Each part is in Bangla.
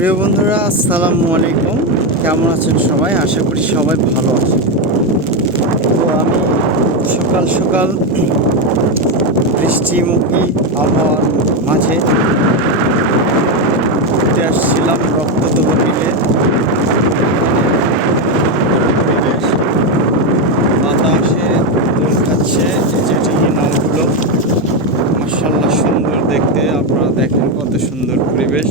প্রিয় বন্ধুরা, আসসালামু আলাইকুম। কেমন আছেন সবাই? আশা করি সবাই ভালো আছেন। তো আমি সকাল সকাল বৃষ্টিমুখী আবহাওয়ার মাঝে ঘুরতে আসছিলাম রক্তদহ বিলে। পরিবেশ, বাতাসে দোল খাচ্ছে, যেটি নামগুলো মাশাআল্লাহ সুন্দর দেখতে। আপনারা দেখেন কত সুন্দর পরিবেশ।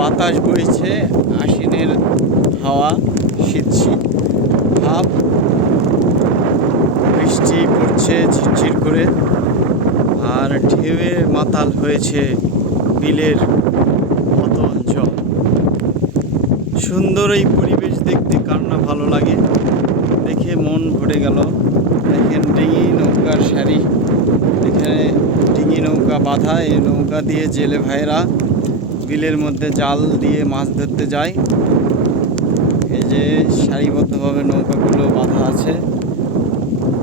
বাতাস বইছে, আশ্বিনের হাওয়া, শীত শীত ভাব, বৃষ্টি পড়ছে ঝিরঝির করে, আর ঢেউয়ে মাতাল হয়েছে বিলের মতো অঞ্চল। সুন্দর এই পরিবেশ দেখতে কার না ভালো লাগে, দেখে মন ভরে গেল। দেখেন ডিঙি নৌকার সারি, এখানে ডিঙি নৌকা বাঁধা, এই নৌকা দিয়ে জেলে ভাইয়েরা বিলের মধ্যে জাল দিয়ে মাছ ধরতে যায়। এই যে সারিবদ্ধভাবে নৌকাগুলো বাঁধা আছে,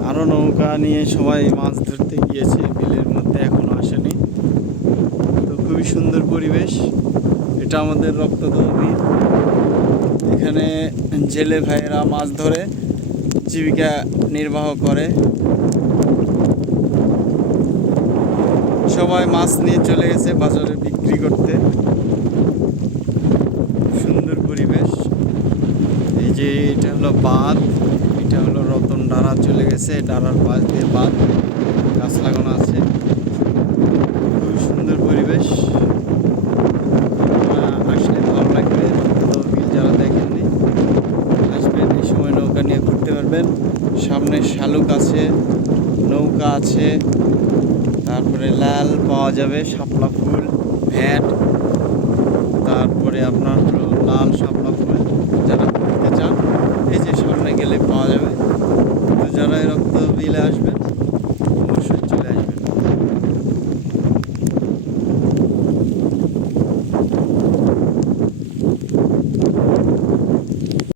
আরও নৌকা নিয়ে সবাই মাছ ধরতে গিয়েছে বিলের মধ্যে, এখনো আসেনি। তো খুবই সুন্দর পরিবেশ। এটা আমাদের রক্তদহ বিল। এখানে জেলে ভাইয়েরা মাছ ধরে জীবিকা নির্বাহ করে। সবাই মাছ নিয়ে চলে গেছে বাজারে বিক্রি করতে। সুন্দর পরিবেশ। এই যে এটা হলো বাঁধ, এটা হলো রতন ডারা চলে গেছে, ডারার পাশ দিয়ে বাঁধ, গাছ লাগানো আছে। খুব সুন্দর পরিবেশ। আসলে ভালো লাগবে। রক্তদহ বিল যারা দেখেননি, আসবেন, এই সময় নৌকা নিয়ে ঘুরতে পারবেন। সামনে শালুক আছে, নৌকা আছে, তারপরে লাল পাওয়া যাবে শাপলা ফুল, ভ্যাট, তারপরে আপনার হলো লাল শাপলা ফুল যারা ঘুরতে চান, এই যে সামনে গেলে পাওয়া যাবে। তো যারা এই রক্তদহ বিলে আসবে